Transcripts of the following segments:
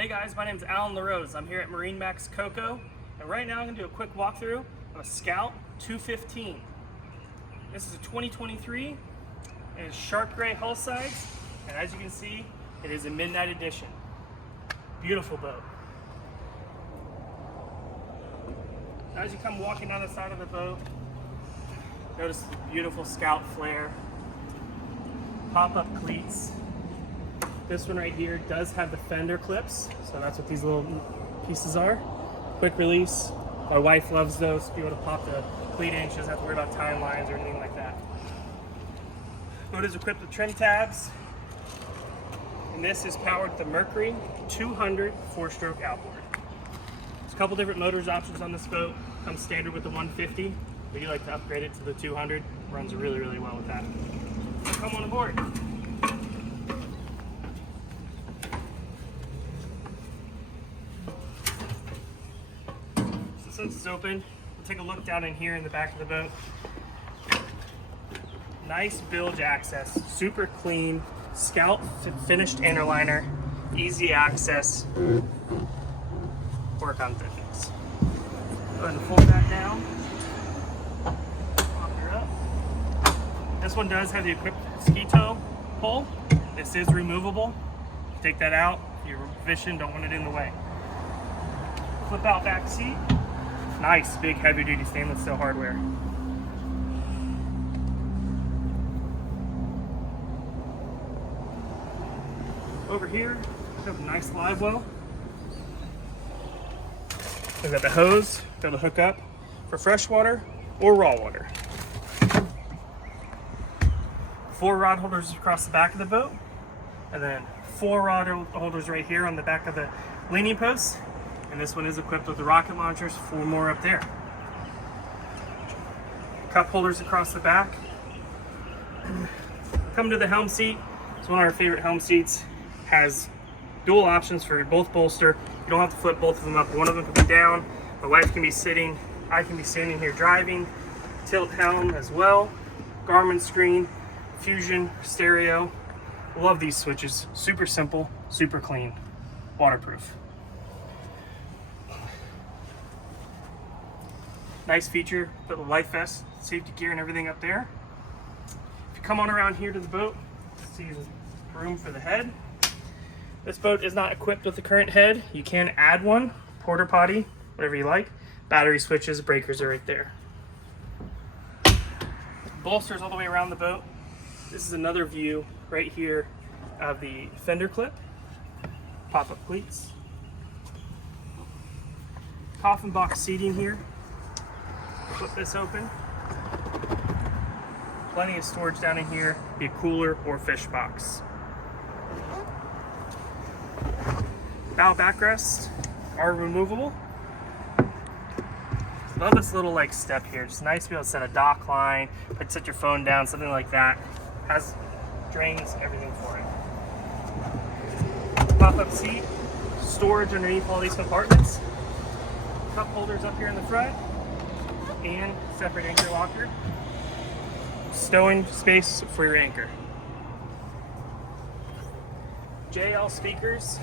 Hey guys, my name is Alan LaRose. I'm here at MarineMax Coco, and right now I'm going to do a quick walkthrough of a Scout 215. This is a 2023, and it's sharp gray hull sides, and as you can see, it is a midnight edition. Beautiful boat. As you come walking down the side of the boat, notice the beautiful Scout flare, pop-up cleats. This one right here does have the fender clips, so that's what these little pieces are. Quick release. My wife loves those to be able to pop the cleat in. She doesn't have to worry about time lines or anything like that. Boat is equipped with trim tabs, and this is powered with the Mercury 200 4-stroke outboard. There's a couple different motors options on this boat. Comes standard with the 150. But you like to upgrade it to the 200. Runs really, really well with that. So come on aboard. Since it's open, we'll take a look down in here in the back of the boat. Nice bilge access, super clean, Scout finished interliner, easy access, work on thickness. Go ahead and fold that down, pop her up. This one does have the equipped ski tow pole. This is removable. Take that out, you're fishing, don't want it in the way. Flip out back seat. Nice, big, heavy-duty stainless steel hardware. Over here, we have a nice live well. We've got the hose, be able to hook up for freshwater or raw water. 4 rod holders across the back of the boat, and then 4 rod holders right here on the back of the leaning posts. And this one is equipped with the rocket launchers, 4 more up there. Cup holders across the back. Come to the helm seat. It's one of our favorite helm seats. Has dual options for both bolster. You don't have to flip both of them up. One of them can be down. My wife can be sitting. I can be standing here driving. Tilt helm as well. Garmin screen, Fusion stereo. Love these switches. Super simple, super clean, waterproof. Nice feature, put the life vest, safety gear and everything up there. If you come on around here to the boat, see the room for the head. This boat is not equipped with the current head. You can add one, porta potty, whatever you like. Battery switches, breakers are right there. Bolsters all the way around the boat. This is another view right here of the fender clip, pop-up cleats. Coffin box seating here. Flip this open. Plenty of storage down in here, be a cooler or fish box. Bow backrests are removable. Love this little step here. Just nice to be able to set a dock line, set your phone down, something like that. Has drains, everything for it. Pop-up seat, storage underneath all these compartments. Cup holders up here in the front. And separate anchor locker. Stowing space for your anchor. JL speakers.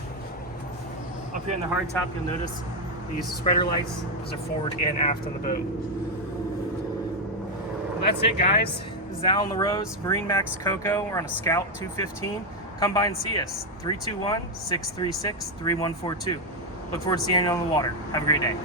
Up here in the hardtop, you'll notice these spreader lights. Those are forward and aft on the boat. Well, that's it, guys. This is Alan LaRose, MarineMax Coco. We're on a Scout 215. Come by and see us. 321-636-3142. Look forward to seeing you on the water. Have a great day.